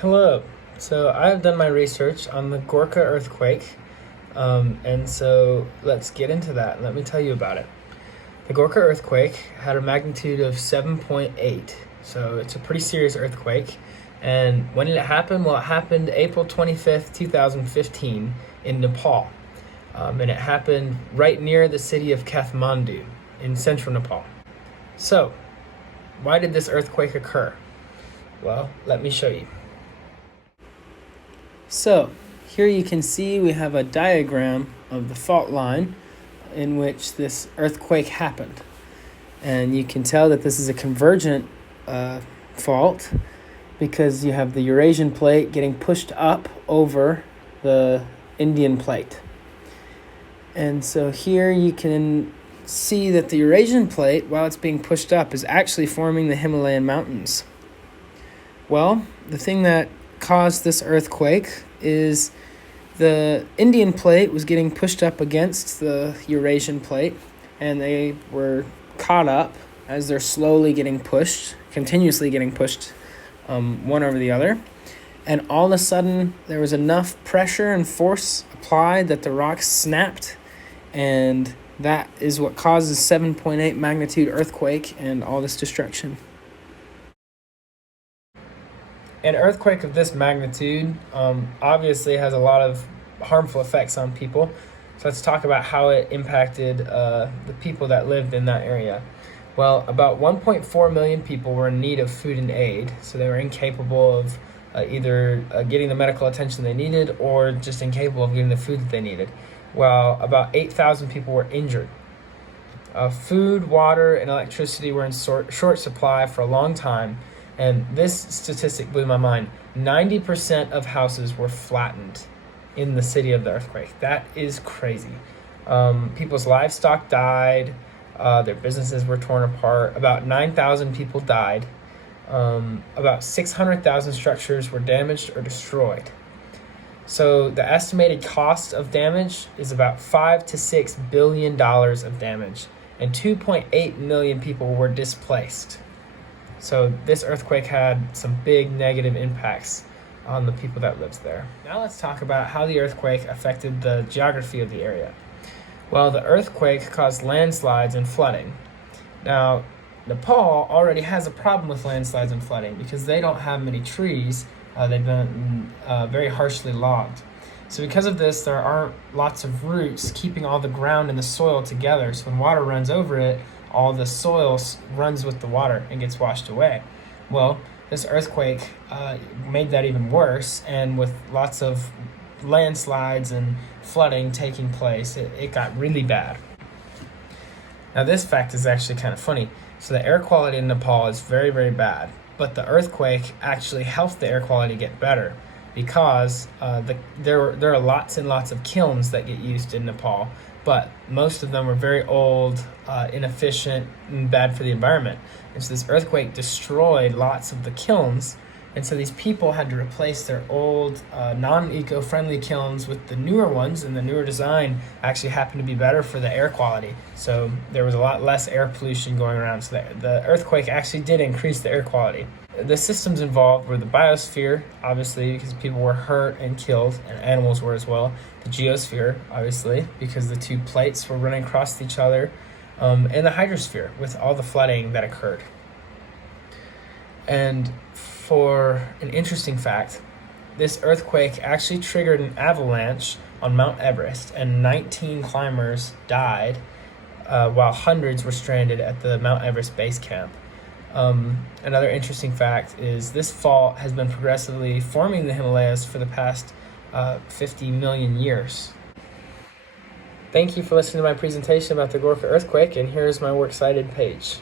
Hello. So I've done my research on the Gorka earthquake, and so let's get into that. Let me tell you about it. The Gorka earthquake had a magnitude of 7.8, so it's a pretty serious earthquake. And when did it happen? Well, it happened April 25th, 2015 in Nepal. And it happened right near the city of Kathmandu in central Nepal. So, why did this earthquake occur? Well, let me show you. So here you can see we have a diagram of the fault line in which this earthquake happened. And you can tell that this is a convergent fault because you have the Eurasian plate getting pushed up over the Indian plate. And so here you can see that the Eurasian plate, while it's being pushed up, is actually forming the Himalayan mountains. Well, the thing that caused this earthquake is the Indian plate was getting pushed up against the Eurasian plate, and they were caught up as they're slowly getting pushed, continuously getting pushed one over the other. And all of a sudden, there was enough pressure and force applied that the rocks snapped, and that is what causes 7.8 magnitude earthquake and all this destruction. An earthquake of this magnitude obviously has a lot of harmful effects on people. So let's talk about how it impacted the people that lived in that area. Well, about 1.4 million people were in need of food and aid. So they were incapable of either getting the medical attention they needed or just incapable of getting the food that they needed. While about 8,000 people were injured. Food, water, and electricity were in short supply for a long time. And this statistic blew my mind. 90% of houses were flattened in the city of the earthquake. That is crazy. People's livestock died. Their businesses were torn apart. About 9,000 people died. About 600,000 structures were damaged or destroyed. So the estimated cost of damage is about $5 to $6 billion of damage. And 2.8 million people were displaced. So this earthquake had some big negative impacts on the people that lived there. Now let's talk about how the earthquake affected the geography of the area. Well, the earthquake caused landslides and flooding. Now, Nepal already has a problem with landslides and flooding because they don't have many trees. They've been very harshly logged. So because of this, there aren't lots of roots keeping all the ground and the soil together. So when water runs over it, all the soil runs with the water and gets washed away. Well, this earthquake made that even worse, and with lots of landslides and flooding taking place, it got really bad. Now this fact is actually kind of funny. So the air quality in Nepal is very, very bad, but the earthquake actually helped the air quality get better because there are lots and lots of kilns that get used in Nepal, but most of them were very old, inefficient, and bad for the environment. And so this earthquake destroyed lots of the kilns, and so these people had to replace their old, non-eco-friendly kilns with the newer ones, and the newer design actually happened to be better for the air quality. So there was a lot less air pollution going around, so the earthquake actually did increase the air quality. The systems involved were the biosphere, obviously, because people were hurt and killed, and animals were as well. The geosphere, obviously, because the two plates were running across each other, and the hydrosphere, with all the flooding that occurred. And for an interesting fact, this earthquake actually triggered an avalanche on Mount Everest, and 19 climbers died, while hundreds were stranded at the Mount Everest base camp. Another interesting fact is this fault has been progressively forming the Himalayas for the past 50 million years. Thank you for listening to my presentation about the Gorka earthquake, and here's my works cited page.